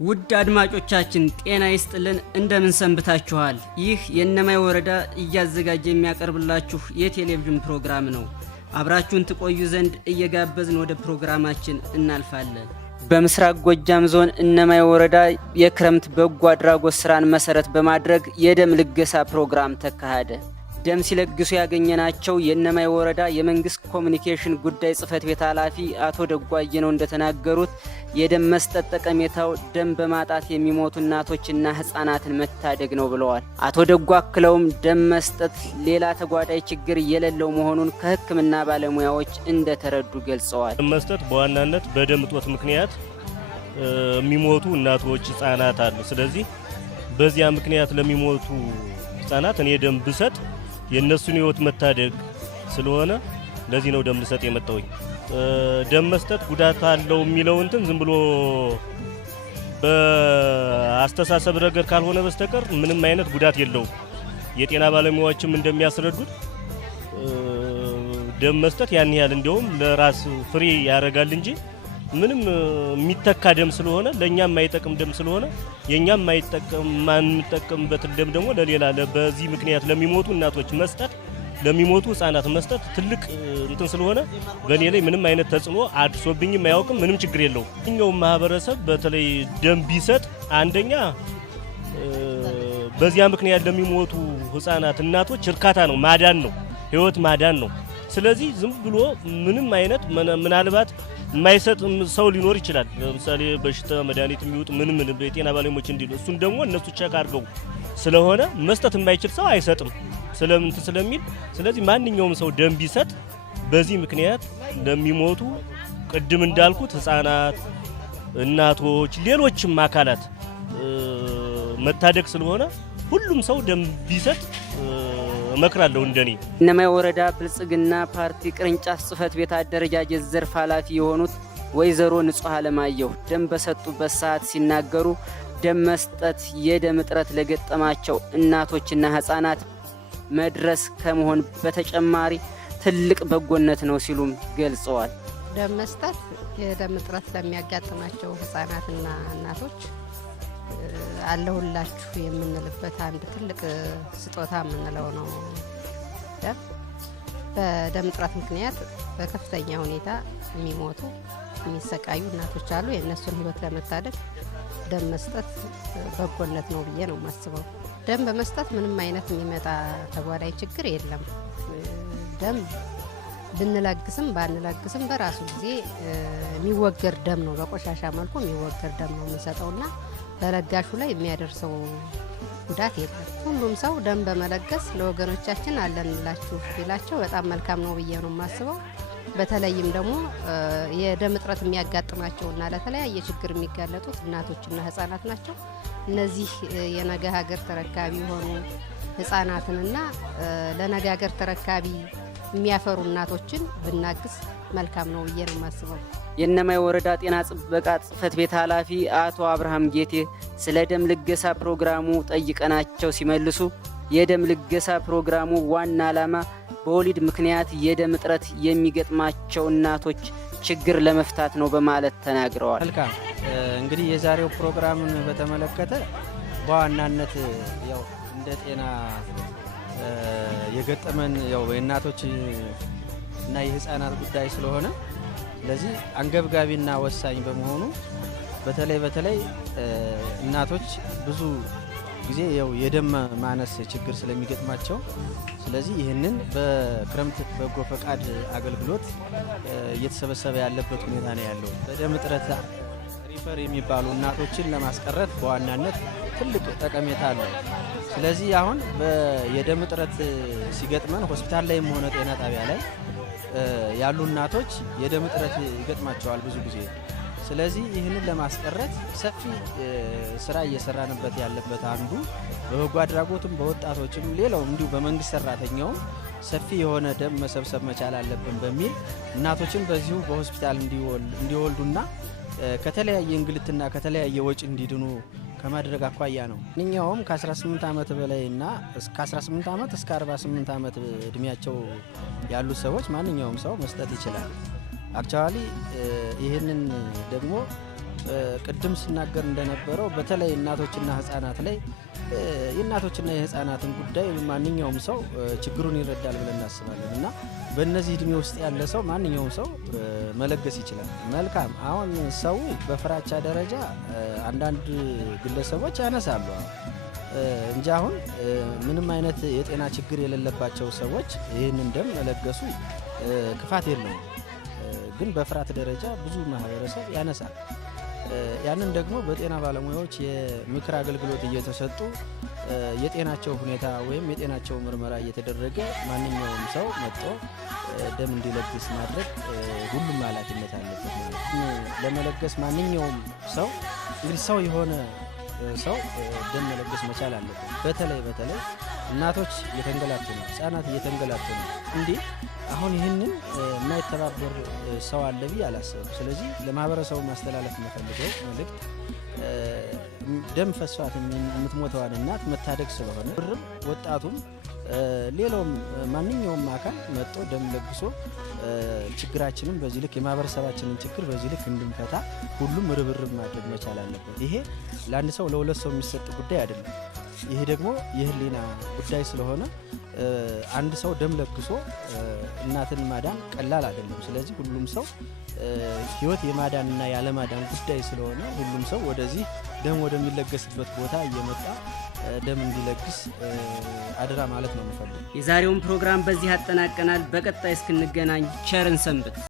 ውድ አድማጮቻችን ጤና ይስጥልን እንደምን ሰንብታችኋል? ይህ የእነማይ ወረዳ እያዘጋጀ የሚያቀርብላችሁ የቴሌቪዥን ፕሮግራም ነው። አብራችሁን ትቆዩ ዘንድ እየጋበዝን ወደ ፕሮግራማችን እናልፋለን። በምስራቅ ጎጃም ዞን እነማይ ወረዳ የክረምት በጎ አድራጎት ስራን መሰረት በማድረግ የደም ልገሳ ፕሮግራም ተካሄደ። ደም ሲለግሱ ያገኘናቸው የእነማይ ወረዳ የመንግስት ኮሚኒኬሽን ጉዳይ ጽህፈት ቤት ኃላፊ አቶ ደጓዬ ነው እንደተናገሩት የደም መስጠት ጠቀሜታው ደም በማጣት የሚሞቱ እናቶችና ህፃናትን መታደግ ነው ብለዋል። አቶ ደጓ አክለውም ደም መስጠት ሌላ ተጓዳኝ ችግር የሌለው መሆኑን ከህክምና ባለሙያዎች እንደተረዱ ገልጸዋል። ደም መስጠት በዋናነት በደም እጦት ምክንያት የሚሞቱ እናቶች ህፃናት አሉ። ስለዚህ በዚያ ምክንያት ለሚሞቱ ህፃናት እኔ ደም ብሰጥ የነሱን ህይወት መታደግ ስለሆነ ለዚህ ነው ደም ልሰጥ የመጣሁኝ። ደም መስጠት ጉዳት አለው የሚለው እንትን ዝም ብሎ በአስተሳሰብ ረገድ ካልሆነ በስተቀር ምንም አይነት ጉዳት የለውም። የጤና ባለሙያዎችም እንደሚያስረዱት ደም መስጠት ያን ያህል እንደውም ለራስ ፍሬ ያደርጋል እንጂ ምንም የሚተካ ደም ስለሆነ ለኛም የማይጠቅም ደም ስለሆነ የኛም ማንጠቀምበት ደም ደግሞ ለሌላ በዚህ ምክንያት ለሚሞቱ እናቶች መስጠት ለሚሞቱ ህፃናት መስጠት ትልቅ እንትን ስለሆነ በእኔ ላይ ምንም አይነት ተጽዕኖ አድርሶብኝም አያውቅም። ምንም ችግር የለውም። እኛውም ማህበረሰብ በተለይ ደም ቢሰጥ አንደኛ በዚያ ምክንያት ለሚሞቱ ህፃናት እናቶች እርካታ ነው፣ ማዳን ነው፣ ህይወት ማዳን ነው። ስለዚህ ዝም ብሎ ምንም አይነት ምናልባት የማይሰጥ ሰው ሊኖር ይችላል። ለምሳሌ በሽታ መድኃኒት የሚውጥ ምን የጤና ባለሙያዎች እንዲሉ እሱን ደግሞ እነሱ ቸክ አድርገው ስለሆነ መስጠት የማይችል ሰው አይሰጥም ስለሚል ስለዚህ ማንኛውም ሰው ደም ቢሰጥ በዚህ ምክንያት ለሚሞቱ ቅድም እንዳልኩት ህፃናት፣ እናቶች፣ ሌሎችም አካላት መታደግ ስለሆነ ሁሉም ሰው ደም ቢሰጥ እመክራለሁ። እንደኔ እነማይ ወረዳ ብልጽግና ፓርቲ ቅርንጫፍ ጽህፈት ቤት አደረጃጀት ዘርፍ ኃላፊ የሆኑት ወይዘሮ ንጹህ አለማየሁ ደም በሰጡበት ሰዓት ሲናገሩ ደም መስጠት የደም እጥረት ለገጠማቸው እናቶችና ህፃናት መድረስ ከመሆን በተጨማሪ ትልቅ በጎነት ነው ሲሉም ገልጸዋል። ደም መስጠት የደም እጥረት ለሚያጋጥማቸው ህፃናትና እናቶች አለሁላችሁ የምንልበት አንድ ትልቅ ስጦታ የምንለው ነው። ደም በደም እጥረት ምክንያት በከፍተኛ ሁኔታ የሚሞቱ የሚሰቃዩ እናቶች አሉ። የእነሱን ህይወት ለመታደግ ደም መስጠት በጎነት ነው ብዬ ነው የማስበው። ደም በመስጠት ምንም አይነት የሚመጣ ተጓዳኝ ችግር የለም። ደም ብንለግስም ባንለግስም በራሱ ጊዜ የሚወገድ ደም ነው፣ በቆሻሻ መልኩ የሚወገድ ደም ነው የምንሰጠውና ለለጋሹ ላይ የሚያደርሰው ጉዳት የለም። ሁሉም ሰው ደም በመለገስ ለወገኖቻችን አለንላችሁ ቢላቸው በጣም መልካም ነው ብዬ ነው የማስበው። በተለይም ደግሞ የደም እጥረት የሚያጋጥማቸውና ለተለያየ ችግር የሚጋለጡት እናቶችና ህፃናት ናቸው። እነዚህ የነገ ሀገር ተረካቢ የሆኑ ህፃናትንና ለነገ ሀገር ተረካቢ የሚያፈሩ እናቶችን ብናግስ መልካም ነው ብዬ ነው የማስበው። የእነማይ ወረዳ ጤና ጥበቃ ጽህፈት ቤት ኃላፊ አቶ አብርሃም ጌቴ ስለ ደም ልገሳ ፕሮግራሙ ጠይቀናቸው ሲመልሱ የደም ልገሳ ፕሮግራሙ ዋና ዓላማ በወሊድ ምክንያት የደም እጥረት የሚገጥማቸው እናቶች ችግር ለመፍታት ነው በማለት ተናግረዋል። መልካም እንግዲህ የዛሬው ፕሮግራምን በተመለከተ በዋናነት ያው እንደ ጤና የገጠመን ያው የእናቶች እና የህፃናት ጉዳይ ስለሆነ ለዚህ አንገብጋቢና ወሳኝ በመሆኑ በተለይ እናቶች ብዙ ጊዜ ያው የደም ማነስ ችግር ስለሚገጥማቸው ስለዚህ ይህንን በክረምት በጎ ፈቃድ አገልግሎት እየተሰበሰበ ያለበት ሁኔታ ነው ያለው። በደም እጥረት ሪፈር የሚባሉ እናቶችን ለማስቀረት በዋናነት ትልቅ ጠቀሜታ አለው። ስለዚህ አሁን የደም እጥረት ሲገጥመን ሆስፒታል ላይም ሆነ ጤና ጣቢያ ላይ ያሉ እናቶች የደም እጥረት ይገጥማቸዋል ብዙ ጊዜ። ስለዚህ ይህንን ለማስቀረት ሰፊ ስራ እየሰራንበት ያለበት አንዱ በበጎ አድራጎትም በወጣቶችም ሌላው እንዲሁ በመንግስት ሰራተኛውም ሰፊ የሆነ ደም መሰብሰብ መቻል አለብን በሚል እናቶችን በዚሁ በሆስፒታል እንዲወልዱና ከተለያየ እንግልትና ከተለያየ ወጪ እንዲድኑ ከማድረግ አኳያ ነው። እኛውም ከ18 ዓመት በላይና እስከ 18 ዓመት እስከ 48 ዓመት እድሜያቸው ያሉ ሰዎች ማንኛውም ሰው መስጠት ይችላል። አክቹአሊ ይህንን ደግሞ ቅድም ስናገር እንደነበረው በተለይ እናቶችና ህፃናት ላይ የእናቶችና የህፃናትን ጉዳይ ማንኛውም ሰው ችግሩን ይረዳል ብለን እናስባለን እና በእነዚህ እድሜ ውስጥ ያለ ሰው ማንኛውም ሰው መለገስ ይችላል። መልካም። አሁን ሰው በፍራቻ ደረጃ አንዳንድ ግለሰቦች ያነሳሉ እንጂ አሁን ምንም አይነት የጤና ችግር የሌለባቸው ሰዎች ይህንን ደም መለገሱ ክፋት የለውም። ግን በፍርሃት ደረጃ ብዙ ማህበረሰብ ያነሳል። ያንን ደግሞ በጤና ባለሙያዎች የምክር አገልግሎት እየተሰጡ የጤናቸው ሁኔታ ወይም የጤናቸው ምርመራ እየተደረገ ማንኛውም ሰው መጥቶ ደም እንዲለግስ ማድረግ ሁሉም ኃላፊነት አለበት ማለት ነው። ለመለገስ ማንኛውም ሰው እንግዲህ ሰው የሆነ ሰው ደም መለገስ መቻል አለበት። በተለይ እናቶች እየተንገላቱ ነው፣ ህጻናት እየተንገላቱ ነው። እንዲህ አሁን ይህንን የማይተባበር ሰው አለ ብዬ አላስብም። ስለዚህ ለማህበረሰቡ ማስተላለፍ የምፈልገው መልእክት ደም ፈሷት የምትሞተዋን እናት መታደግ ስለሆነ ብርም ወጣቱም ሌላውም ማንኛውም አካል መጥቶ ደም ለግሶ ችግራችንን በዚህ ልክ የማህበረሰባችንን ችግር በዚህ ልክ እንድንፈታ ሁሉም ርብርብ ማድረግ መቻል አለበት። ይሄ ለአንድ ሰው ለሁለት ሰው የሚሰጥ ጉዳይ አይደለም። ይሄ ደግሞ የህሊና ጉዳይ ስለሆነ አንድ ሰው ደም ለግሶ እናትን ማዳን ቀላል አይደለም። ስለዚህ ሁሉም ሰው ህይወት የማዳንና ያለማዳን ጉዳይ ስለሆነ ሁሉም ሰው ወደዚህ ደም ወደሚለገስበት ቦታ እየመጣ ደም እንዲለግስ አደራ ማለት ነው የምፈልገው። የዛሬውን ፕሮግራም በዚህ አጠናቀናል። በቀጣይ እስክንገናኝ ቸርን ሰንብት።